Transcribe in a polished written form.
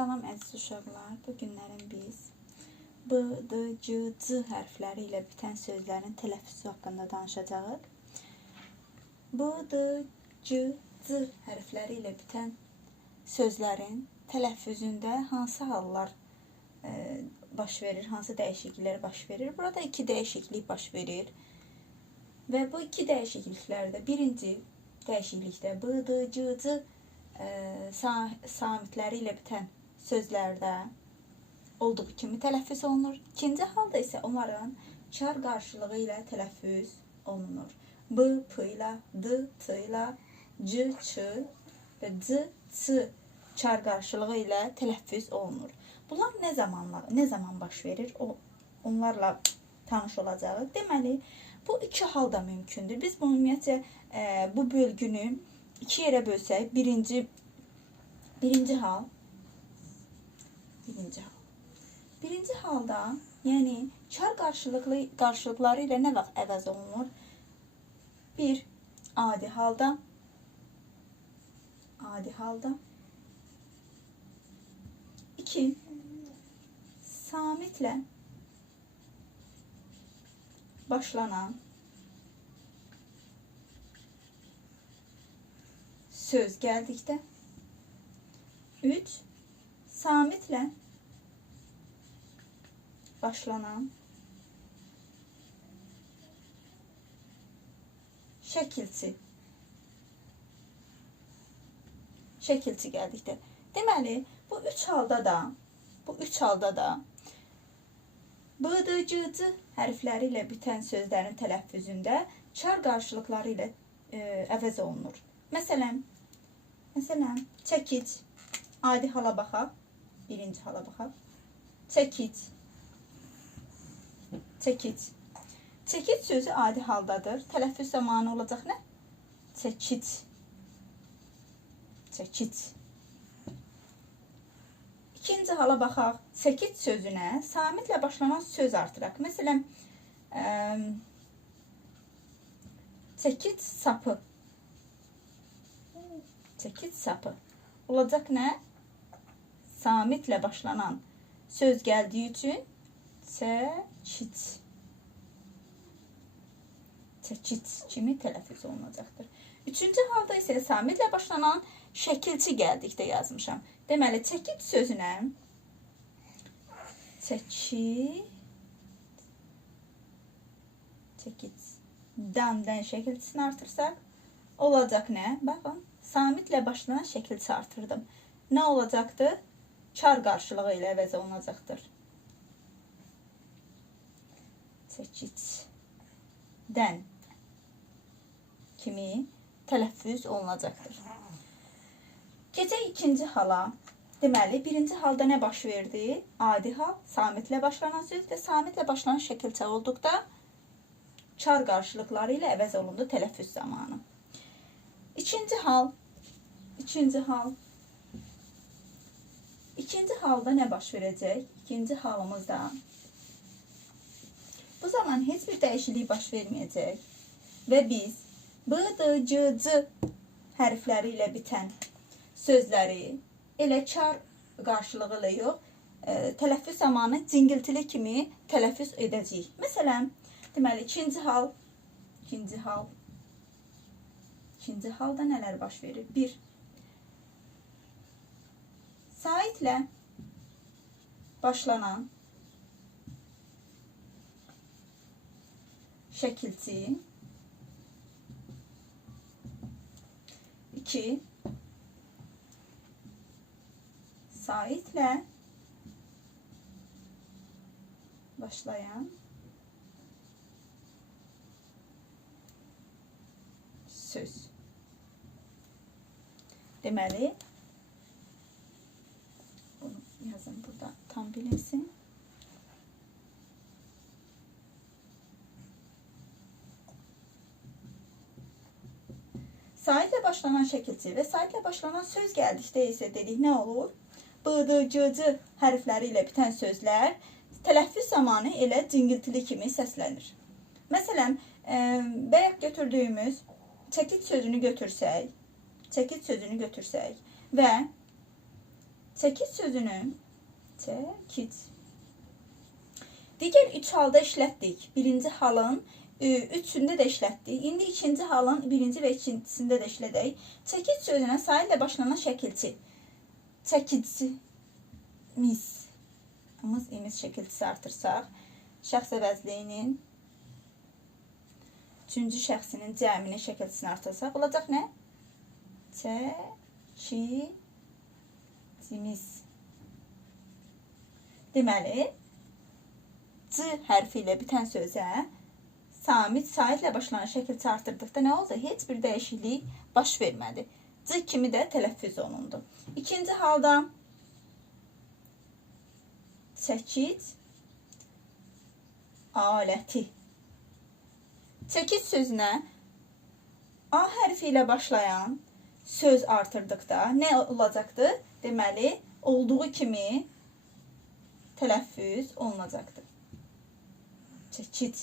Salam əziz uşaqlar. Bu günlərin biz B, D, C, C hərfləri ilə bitən sözlərin tələffüzü haqqında danışacağıq. B, D, C, C hərfləri ilə bitən sözlərin tələffüzündə hansı hallar baş verir, hansı dəyişikliklər baş verir? Burada iki dəyişiklik baş verir. Və bu iki dəyişikliklərdə birinci dəyişiklikdə B, D, C, C samitləri ilə bitən sözlərdə olduğu kimi tələffüz olunur. İkinci halda isə onların çar qarşılığı ilə tələffüz olunur. B, P ilə, D, T ilə, C, Ç və C, C çar qarşılığı ilə tələffüz olunur. Bunlar nə zaman baş verir? Onlarla tanış olacağıq. Deməli, bu iki halda mümkündür. Biz bunu ümumiyyətcə bu bölgünü iki yerə bölsək, birinci hal. Birinci halda, yəni çar qarşılıqları ilə nə vaxt əvəz olunur? Bir, adi halda. İki, samitlə başlanan söz gəldikdə. 3. Samitlə başlanan şəkilçi gəldikdə. Deməli, bu üç halda da B, D, C, C hərfləri ilə bitən sözlərin tələffüzündə çar qarşılıqları ilə əvəz olunur. Məsələn, çəkic. Adi hala baxaq. Birinci hala baxaq. Çəkic. Çəkic sözü adi haldadır. Tələffüz zamanı olacaq nə? Çəkic. İkinci hala baxaq. Çəkic sözünə samitlə başlanan söz artıraq. Məsələn, çəkic sapı. Olacaq nə? Samitlə başlanan söz gəldiyi üçün çəkic kimi tələffüz olunacaqdır. Üçüncü halda isə samitlə başlanan şəkilçi gəldikdə yazmışam. Deməli, çəkic sözünə çəkicdən şəkilçisini artırsaq, olacaq nə? Baxın, samitlə başlanan şəkilçi artırdım. Nə olacaqdır? Çar qarşılığı ilə əvəz olunacaqdır. Çəkicdən kimi tələffüz olunacaqdır. Keçək ikinci hala. Deməli, birinci halda nə baş verdi? Adi hal, samitlə başlanan söz və samitlə başlanan şəkilçi olduqda çar qarşılıqları ilə əvəz olundu tələffüz zamanı. İkinci halda nə baş verəcək? İkinci halımızda bu zaman heç bir dəyişiklik baş verməyəcək və biz B, D, C, C hərfləri ilə bitən sözləri elə çar qarşılığı ilə yox, tələffüz zamanı cingiltili kimi tələffüz edəcəyik. Məsələn, deməli, ikinci halda nələr baş verir? 1. Saitlə başlanan şəkilçi. 2. Saitlə başlayan söz. Deməli, bunu yazın burada tam bilinsin. Saitlə başlanan şəkilçi və saitlə başlanan söz gəldikdə isə dedik nə olur? B, D, C, C hərfləri ilə bitən sözlər tələffüz zamanı elə cingiltili kimi səslənir. Məsələn, bayaq götürdüyümüz çəkic sözünü götürsək və Çəkic sözünün çəkic. Digər üç halda işlətdik. Birinci halın üçündə də işlətdik. İndi ikinci halın birinci və ikincisində də işlədək. Çəkic sözünə sair ilə başlanan şəkilçi. Çəkicimiz. İmiz şəkilçisi artırsaq. Şəxs əvəzliyinin üçüncü şəxsinin cəminin şəkilçisini artırsaq. Olacaq nə? Çəkicimiz. Deməli, C hərfi ilə bitən sözə samit saitlə başlanan şəkilçi artırdıqda nə oldu? Heç bir dəyişiklik baş vermədi. C kimi də tələffüz olundu. İkinci halda çəkic aləti. Çəkic sözünə A hərfi ilə başlayan söz artırdıqda nə olacaqdı? Deməli, olduğu kimi tələffüz olunacaqdır. Çəkic.